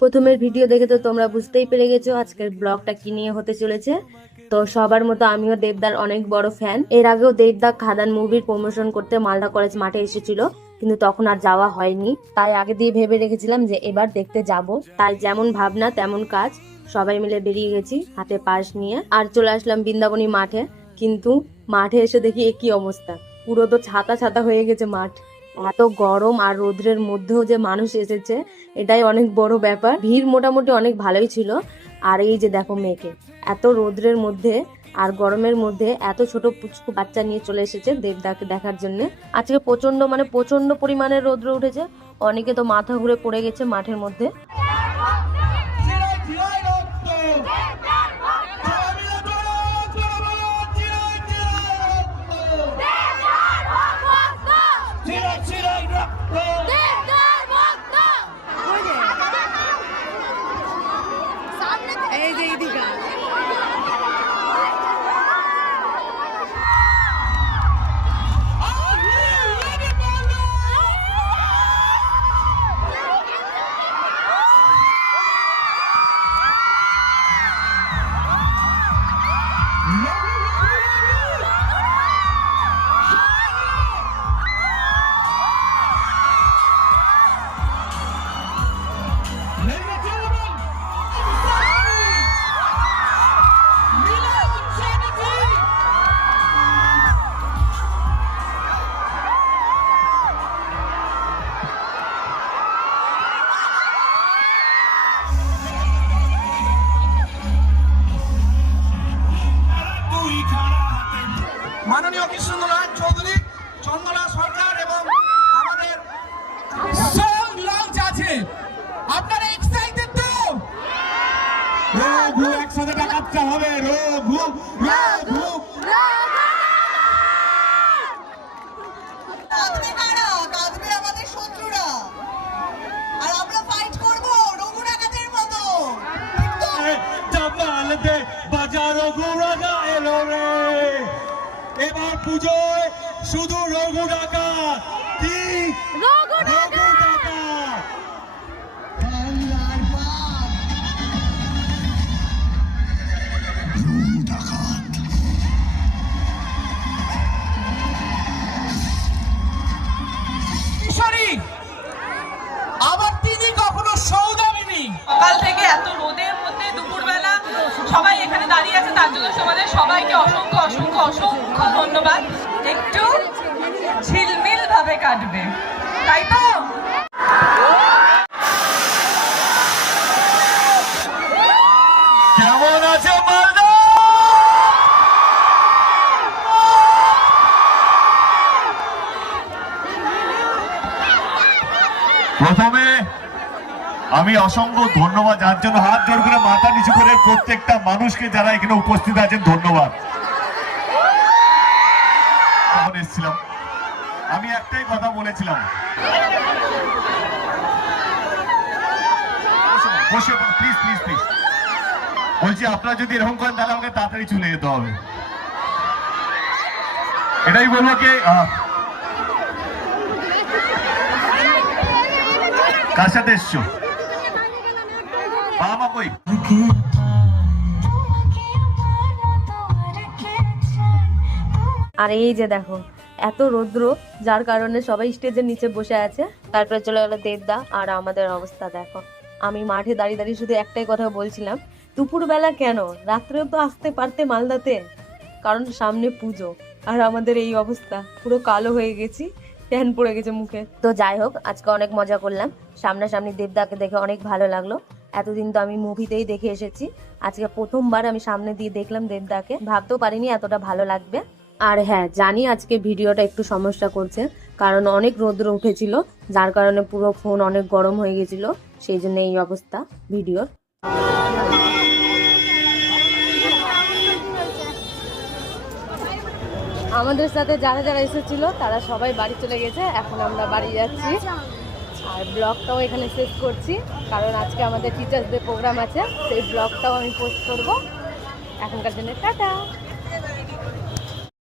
প্রথমের ভিডিও দেখে তো তোমরা বুঝতেই পেরে গেছো আজকের ব্লগটা কি নিয়ে হতে চলেছে। তো সবার মতো আমিও দেবদার অনেক বড় ফ্যান এর আগেও দেবদা খাদান মুভির প্রমোশন করতে মালদা কলেজ মাঠে এসেছিল, কিন্তু তখন আর যাওয়া হয়নি। তাই আগে দিয়ে ভেবে রেখেছিলাম যে এবার দেখতে যাব। তাই যেমন ভাবনা, তেমন কাজ, সবাই মিলে বেরিয়ে গেছি হাতে পাশ নিয়ে। আর চলে আসলাম বৃন্দাবনী মাঠে, কিন্তু মাঠে এসে দেখি একই অবস্থা। পুরো তো ছাতা ছাতা হয়ে গেছে মাঠ। এত গরম আর রোদ্রের মধ্যেও যে মানুষ এসেছে, এটাই অনেক বড় ব্যাপার। ভিড় মোটামুটি অনেক ভালোই ছিল। আর এই যে দেখো মেয়েকে, এত রোদ্রের মধ্যে আর গরমের মধ্যে এত ছোট পুচকু বাচ্চা নিয়ে চলে এসেছে দেবদাকে দেখার জন্য। আজকে প্রচণ্ড মানে প্রচণ্ড পরিমাণে রোদ্র উঠেছে। অনেকে তো মাথা ঘুরে পড়ে গেছে মাঠের মধ্যে। মাননীয় কৃষ্ণনাথ চৌধুরী চন্দনা সরকার এবং আমাদের সব লঞ্চ আছে আপনারা এক্সাইটেড তো? রঘু একসাথে ডাকাতে হবে। রঘু রঘু। কাঁদবে কারা? এবার পুজোয় শুধু রঘু ডাকা কি কাটবে। তাই তো? প্রথমে আমি অসংখ্য ধন্যবাদ, যার জন্য হাত জোর করে, মাথা নিচু করে প্রত্যেকটা মানুষকে যারা এখানে উপস্থিত আছেন, ধন্যবাদ। এসেছিলাম আমি একটাই কথা বলেছিলাম। বসে প্লিজ প্লিজ প্লিজ বলছি, আপনারা যদি এরকম করেন, তাহলে আমাকে তাড়াতাড়ি চলে যেতে হবে। এটাই বলব কি কার সাথে এসছো? বাবা কই? আর এই যে দেখো এত রৌদ্র, যার কারণে সবাই স্টেজের নিচে বসে আছে। তারপরে চলে গেলো দেবদা আর আমাদের অবস্থা দেখো। আমি মাঠে দাঁড়িয়ে দাঁড়িয়ে শুধু একটাই কথা বলছিলাম, দুপুরবেলা কেন? রাত্রেও তো আসতে পারতে মালদাতে? কারণ সামনে পুজো, আর আমাদের এই অবস্থা, পুরো কালো হয়ে গেছি ট্যান পড়ে গেছে মুখে। তো যাই হোক, আজকে অনেক মজা করলাম। সামনাসামনি দেবদাকে দেখে অনেক ভালো লাগল। এতদিন তো আমি মুভিতেই দেখে এসেছি। আজকে প্রথমবার আমি সামনে দিয়ে দেখলাম দেবদাকে। ভাবতেও পারিনি এতটা ভালো লাগবে। আর হ্যাঁ জানি আজকে ভিডিওটা একটু সমস্যা করছে, কারণ অনেক রৌদ্র উঠেছিল, যার কারণে পুরো ফোন অনেক গরম হয়ে গেছিল, সেই জন্য এই অবস্থা ভিডিওর। আমাদের সাথে যারা যারা এসেছিল, তারা সবাই বাড়ি চলে গেছে, এখন আমরা বাড়ি যাচ্ছি। আর ব্লগটাও এখানে শেষ করছি, কারণ আজকে আমাদের টিচার্স ডে প্রোগ্রাম আছে, সেই ব্লগটাও আমি পোস্ট করব। এখনকার জন্য টাটা!